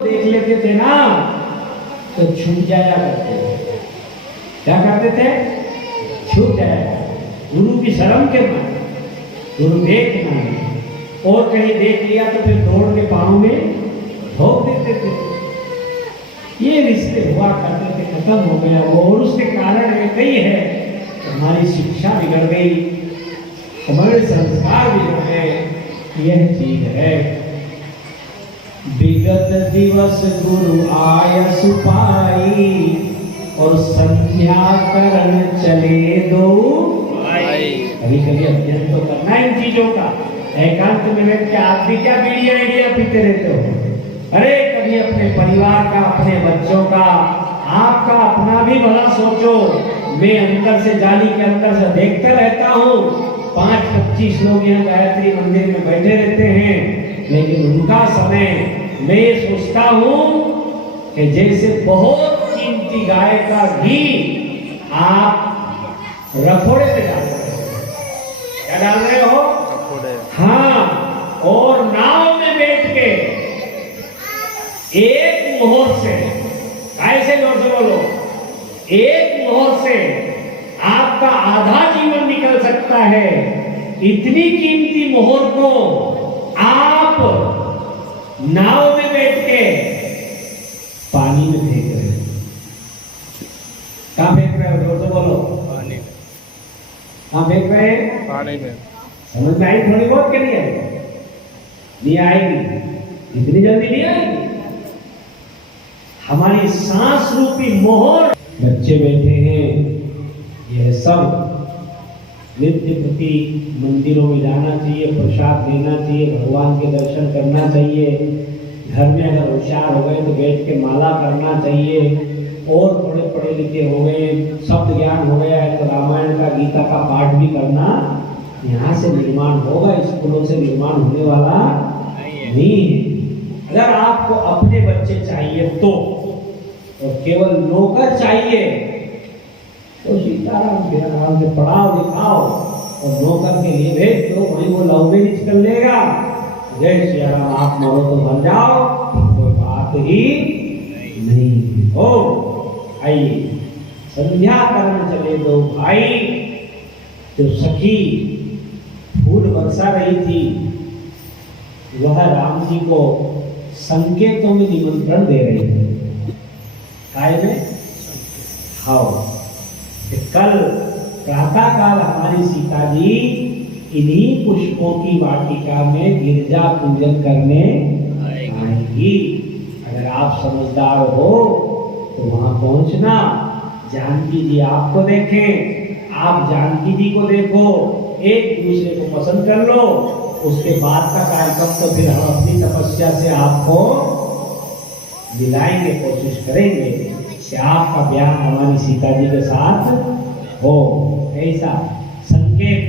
देख लेते थे ना तो छूट जाया करते थे। क्या करते थे? छूट जाया। गुरु की शर्म के मारे गुरु देखना है, और कहीं देख लिया तो फिर दौड़ के पाँव में ठोक देते थे। ये रिश्ते हुआ करते थे, खत्म हो गया वो। और उसके कारण एक ही है, हमारी शिक्षा बिगड़ गई, हमारे संस्कार बिगड़ गए। यह चीज है। विगत दिवस गुरु आय सुपाई, और संध्या करण चले दो भाई। कभी कभी अध्ययन तो करना है इन चीजों का। एकांत में बैठ के आप भी क्या बीड़िया आइडिया पीते रहते हो? अरे कभी अपने परिवार का, अपने बच्चों का, आपका अपना भी भला सोचो। मैं अंदर से, जाली के अंदर से देखता रहता हूँ, 5-25 लोग यहाँ गायत्री मंदिर में बैठे रहते हैं, लेकिन उनका समय मैं ये सोचता हूँ कि जैसे बहुत कीमती गाय का घी आप रखोड़े पे डाल रहे हो। क्या डाल रहे हो? हाँ, और नाव में बैठ के एक मोहर से, ऐसे जोर से बोलो, एक मोहर से आपका आधा जीवन निकल सकता है। इतनी कीमती मोहर को आप नाव में बैठ के पानी में फेंक रहे हो। कहां फेंक रहे हो? जोर से बोलो। पानी में। कहां फेंक रहे हैं? पानी में। समझ में आई थोड़ी बहुत के लिए? नहीं आएगी, इतनी जल्दी नहीं आएगी। हमारी सांस रूपी मोहर, बच्चे बैठे हैं, यह सब नित्य प्रति मंदिरों में जाना चाहिए, प्रसाद देना चाहिए, भगवान के दर्शन करना चाहिए। घर में अगर होशियार हो गए तो बैठ के माला करना चाहिए। और थोड़े पढ़े लिखे हो गए, शब्द ज्ञान हो गया है तो रामायण का, गीता का पाठ भी करना। यहाँ से निर्माण होगा, स्कूलों से निर्माण होने वाला नहीं है। अगर आपको अपने बच्चे चाहिए तो, और केवल नौकर चाहिए तो सीताराम के नाम से पढ़ाओ लिखाओ और नौकर के लिए भेज दो, वहीं वो लव मैरिज कर लेगा। जय श्री राम, आप मरो तो मर जाओ, कोई बात ही नहीं हो। आइए संध्या करण चले दो भाई। जो सखी फूल बरसा रही थी, वह राम जी को संकेतों में निमंत्रण दे रही है। काय में? हाँ, कल प्रातः काल हमारी सीता जी इन्हीं पुष्पों की वाटिका में गिरजा पूजन करने आएंगी। अगर आप समझदार हो तो वहां पहुंचना। जानकी जी आपको देखें, आप जानकी जी को देखो, एक दूसरे को पसंद कर लो। उसके बाद का कार्यक्रम तो फिर हम अपनी तपस्या से आपको मिलाएंगे, कोशिश करेंगे कि आपका ब्याह हमारी सीता जी के साथ हो। ऐसा संकेत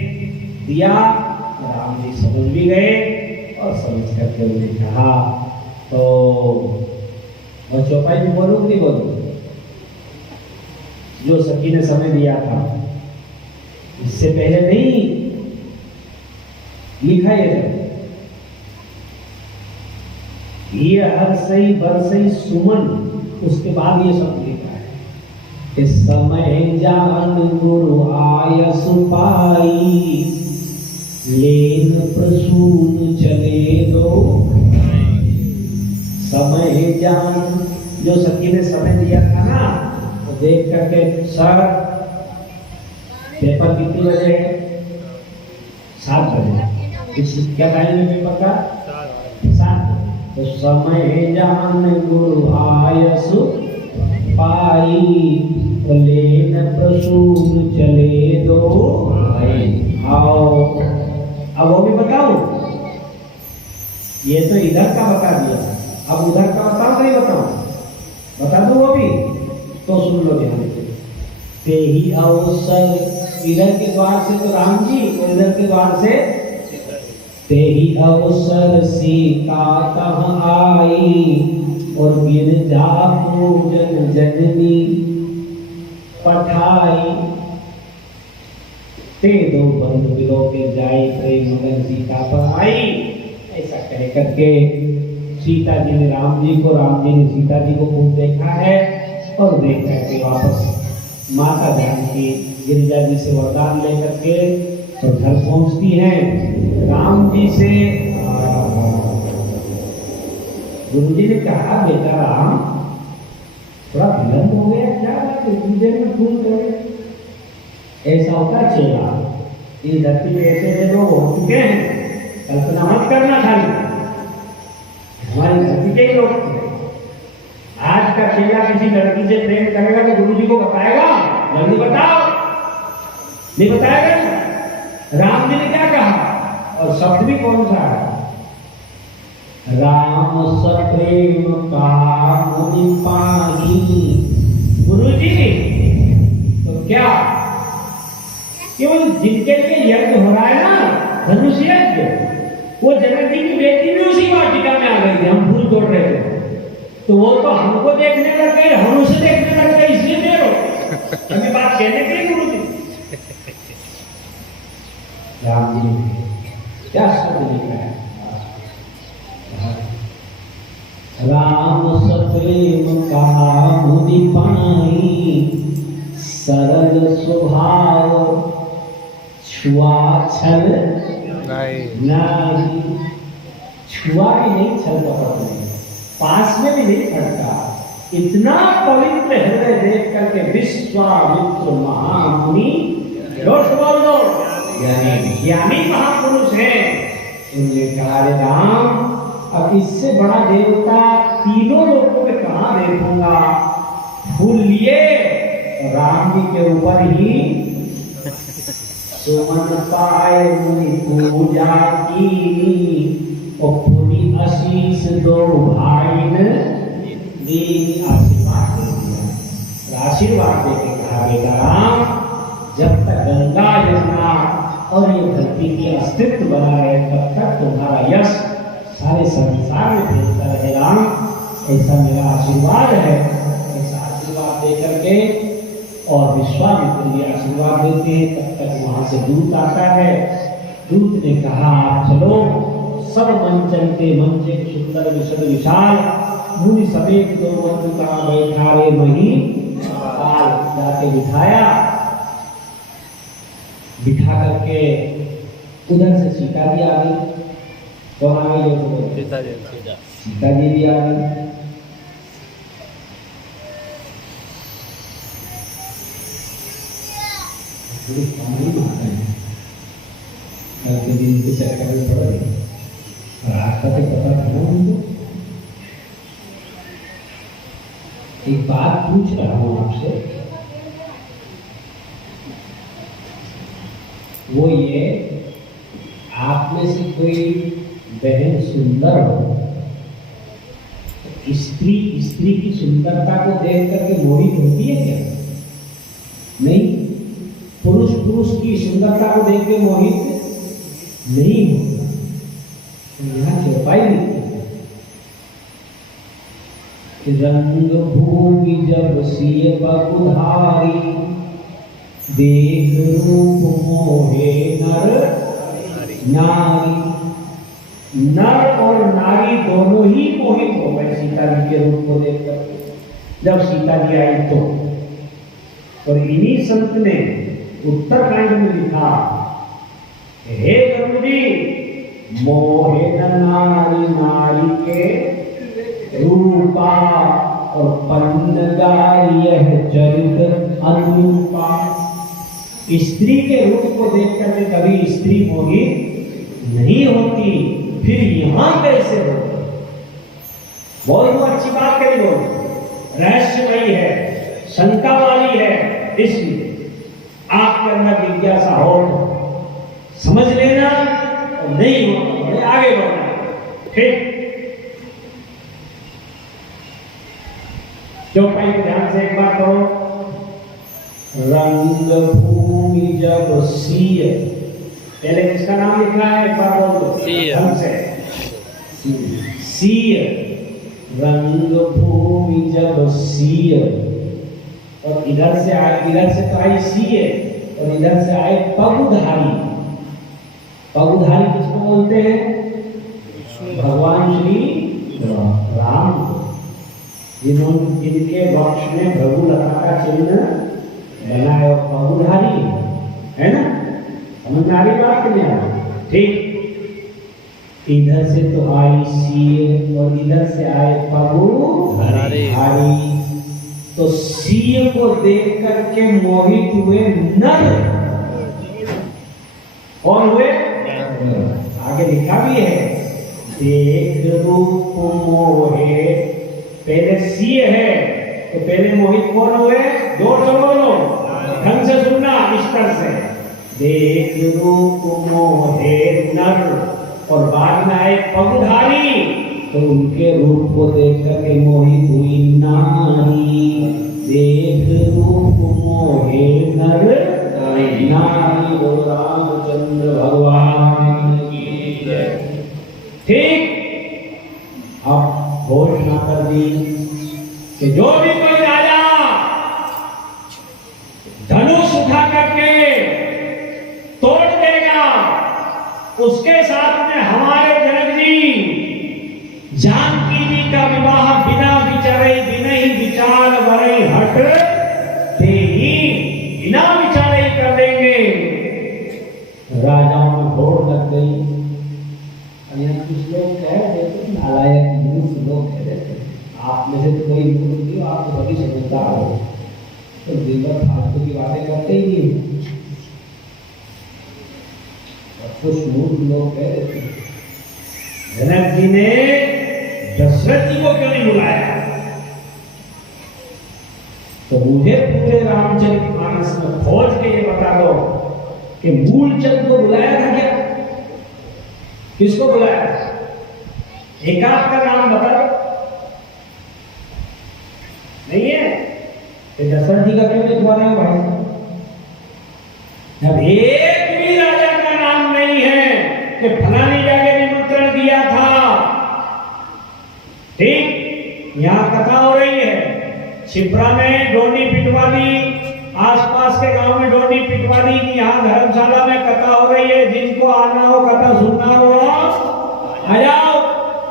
दिया, राम जी समझ भी गए, और समझ करके उन्होंने कहा तो और चौपाई में बोलूं नहीं बोलूं? जो सखी ने समय दिया था, इससे पहले नहीं लिखा ये हर सही बरसई सुमन, उसके बाद ये सब लिखा है कि समय जान गुरु आय सुपाई, लेन प्रसून चले दो। समय जान, जो सखी ने समय दिया था ना, तो देख करके सर पेपर कितनी बजे है? 7 बजे। क्या टाइम है पेपर का? 7 बजे। तो समय जान गुरु आय सुपाई, लेन प्रसून चले दो भाई। आओ, अब वो भी बताऊं? ये तो इधर का बता दिया, अब उधर का बताओ नहीं बताओ? बता दो वो भी तो सुन लो ध्यान से। ते ही अवसर, इधर के द्वार से तो राम जी, और इधर के द्वार से ते ही अवसर सीता तह आई, और गिरजा पूजन जननी पठाई। ते दो बंधु विलो के जाई, प्रेम मगन सीता पर आई। ऐसा कह करके सीता जी ने राम जी को, राम जी ने सीता जी को खूब देखा है और देख करके वापस माता जानकी गिरिजा जी से वरदान लेकर के तो घर पहुंचती हैं। राम जी से गुरु जी ने कहा, बेटा राम थोड़ा विलंब हो गया, क्या बात है, इतनी देर में फूल गए। ऐसा होता चेला, इस धरती में ऐसे ऐसे लोग हो चुके हैं, कल्पना मत करना खाली, हमारी धरती के ही लोग थे। आज का चेला किसी लड़की से प्रेम करेगा तो गुरु जी को बताएगा? जल्दी बताओ, नहीं बताएगा। राम जी ने क्या कहा और शब्द भी कौन सा है? राम सप्रेम का मुनि पानी। गुरु जी तो क्या केवल जिनके लिए यज्ञ हो रहा है ना, धनुष यज्ञ, वो जनक जी की बेटी भी उसी वाटिका में आ गई थी, हम फूल तोड़ रहे थे तो वो तो हमको देखने लग गए, हम उसे देखने लग गए, इसलिए देर हो। हमें बात कहने के लिए गुरु जी राम जी ने क्या शब्द लिखा है? राम सप्रेम का मुनि पाई, सरल स्वभाव छुआ छल नारी। छुआ भी नहीं, छल कपट नहीं, पास में भी नहीं खड़का। इतना पवित्र हृदय देख करके विश्वामित्र महामुनि, बोल दो यानी ज्ञानी महापुरुष है, उन्होंने कहा, रे राम अब इससे बड़ा देवता तीनों लोगों में कहां देखूंगा। फूल लिए राम जी के ऊपर ही सुमन पाए मुनि पूजा की, और पुनि आशीष दो भाई ने आशीर्वाद देके कहा, बेटा राम जब तक गंगा यमुना और ये धरती की अस्तित्व बना रहे तब तक तुम्हारा यश सारे संसार में फैलता रहे राम, ऐसा मेरा आशीर्वाद है। ऐसा आशीर्वाद दे करके और विश्वामित्र जी आशीर्वाद देते हैं, तब तक वहां से दूत आता है। दूत ने कहा, आप चलो, सब मंचनते मंचे सुंदर विशद विशाल, मुनि समेत दो मंजुका बैठा रे मही काल। जाके बिठाया, बिठा करके उधर से सीता जी आ गई। कौन आ गई? सीता जी भी आ गई। कल के दिन के चक्कर में पड़ गई और आज का तो पता था उनको। एक बात पूछ रहा हूं आपसे, वो ये, आप में से कोई बहन सुंदर हो, स्त्री की सुंदरता को देख करके मोहित होती है क्या? नहीं। पुरुष की सुंदरता को देख के मोहित नहीं होता। तो यहाँ चौपाई लिखी है, रंग भूमि जब सिय बकुधारी, देख रूप मोहे नर नारी। नर और नारी दोनों ही मोहित हो गए सीता जी के रूप को देखकर जब सीता जी आई तो। और इन्हीं संत ने उत्तरकांड में लिखा, हे गुरु जी मोहे नारी नारी के रूपा, और पन्नगारी यह चरित अनुरूपा। स्त्री के रूप को देख करके कभी स्त्री मोहित नहीं होती, फिर यहां कैसे हो? बहुत अच्छी बात कही, बोल रहस्यमयी है, शंका वाली है, इसलिए आपके अंदर जिज्ञासा हो समझ लेना और नहीं हो आगे बढ़ना। ठीक, चौपाई को ध्यान से एक बार करो। रंग भूमि जब सिय, पहले किसका नाम लिखा है एक बार बोल दो ढंग से। सिय, रंग भूमि जब सिय, और इधर से आए, इधर से तो आई सिय और इधर से आए पगुधारी। पगुधारी किसको बोलते हैं? भगवान श्री जिनके वक्ष में भृगु लता का चिन्ह बनाया पगुधारी है ना, समझ में आ रही बात नहीं? ठीक, इधर से तो आई सीय और इधर से आए पगुधारी। तो सीय को देख करके मोहित हुए नर और हुए आगे लिखा भी है, देख रूप मोहे। पहले सीय है तो पहले मोहित कौन हुए? जोर से बोलो, ढंग से सुनना इस तरह से, देख रूप मोहे नर, और बाद में आए पगुधारी तो उनके रूप को देख करके मोहित हुई नारी। देख रूप मोहे नर नारी, वो रामचंद्र भगवान की जय। ठीक, अब घोषणा कर दी कि जो भी कोई राजा धनुष उठा करके तोड़ देगा, उसके साथ में हमारे जनक जी जानकी जी का विवाह बिना विचारे बिना ही विचार वरे हट ते ही बिना विचारे ही कर देंगे। राजाओं में घोड़ लग गई। यहाँ कुछ लोग कह रहे थे, नालायक मूर्ख लोग कह रहे थे, आप में से तो कोई मूर्ख नहीं, आप तो बड़ी समझदार हो, तो दिन फालतू की बातें करते ही नहीं। कुछ मूर्ख लोग कह रहे थे, जनक जी ने दशरथ जी को क्यों नहीं बुलाया? तो मुझे पूरे रामचरितमानस में खोज के ये बता दो कि मूलचंद को बुलाया था क्या? किसको बुलाया? एक आपका नाम बता दो। नहीं है? दशरथ जी का क्यों नहीं तुम्हारा भाई? जब एक भी राजा का नाम नहीं है कि फलानी जगह निमंत्रण दिया था। ठीक, यहां कथा हो रही है, छिपरा में डोडी पिटवा दी, आसपास के गांव में डोडी पिटवा दी, कि यहाँ धर्मशाला में कथा हो रही है, जिनको आना हो कथा सुनना हो आ जाओ।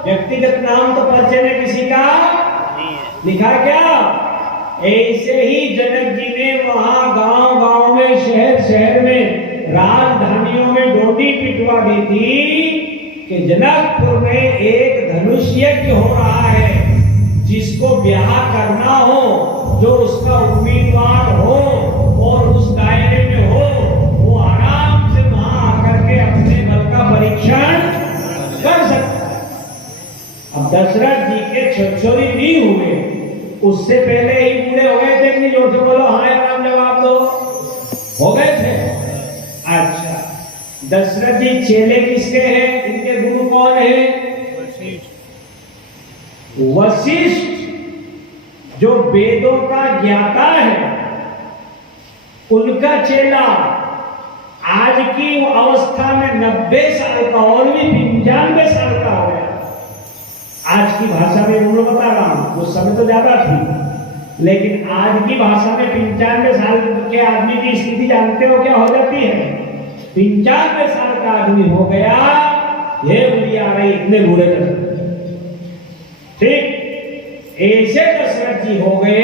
व्यक्तिगत नाम तो पर्चे में किसी का लिखा क्या? ऐसे ही जनक जी ने वहां गांव गांव में शहर शहर में राजधानियों में डोडी पिटवा दी थी कि जनकपुर में एक धनुष यज्ञ हो रहा है, जिसको ब्याह करना हो, जो उसका उम्मीदवार हो और उस दायरे में हो, वो आराम से वहां आकर के अपने बल का परीक्षण कर सकता है। अब दशरथ जी के छछोरी नहीं हुए, उससे पहले ही पूरे हो गए थे? नहीं, जोर से बोलो, हाँ या नाम जवाब दो। हो गए थे? अच्छा, दशरथ जी चेले किसके हैं? इनके गुरु कौन है? वशिष्ठ, जो वेदों का ज्ञाता है, उनका चेला आज की अवस्था में 90 साल का और भी 95 साल का हो गया। आज की भाषा में उम्र बता रहा हूं, उस समय तो ज्यादा थी, लेकिन आज की भाषा में 95 साल के आदमी की स्थिति जानते हो क्या हो जाती है? 95 साल का आदमी हो गया, ये उंगली आ रही, इतने बूढ़े दशरथ। ठीक, ऐसे दशरथ जी हो गए।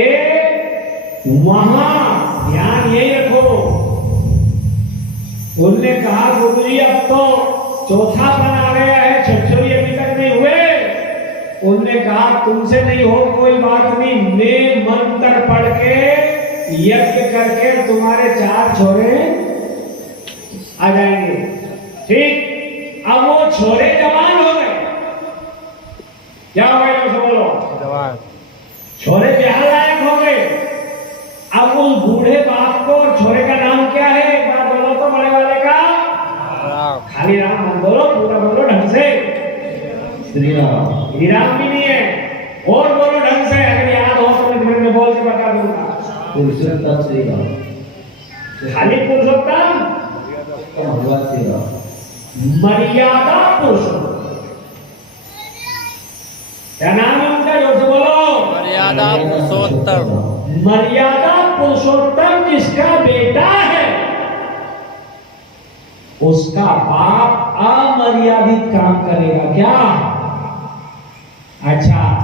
वहां ध्यान यही रखो, उनने कहा गुरुजी अब तो चौथा पन आ गया है, छछोरी अभी तक नहीं हुए। उनने कहा तुमसे नहीं हो कोई बात नहीं, मैं मंत्र पढ़ के यज्ञ करके तुम्हारे 4 छोरे आ जाएंगे। ठीक, अब वो छोरे जवान हो गए। क्या हो गए? उसे बोलो, जवान। छोरे ब्याह लायक हो गए। अब उस बूढ़े बाप को और छोरे का नाम क्या है? एक बार बोलो तो, बड़े वाले का खाली राम मत बोलो, पूरा बोलो ढंग से। श्री राम। श्री राम भी नहीं है, और बोलो ढंग से, अगर याद हो तो मैं बोल के बता दूंगा। पुरुषोत्तम श्री राम, खाली पुरुषोत्तम, भगवान श्री राम, मर्यादा पुरुषोत्तम। क्या नाम है उनका? जोर से बोलो, मर्यादा पुरुषोत्तम। मर्यादा पुरुषोत्तम जिसका बेटा है, उसका बाप अमर्यादित काम करेगा क्या? अच्छा,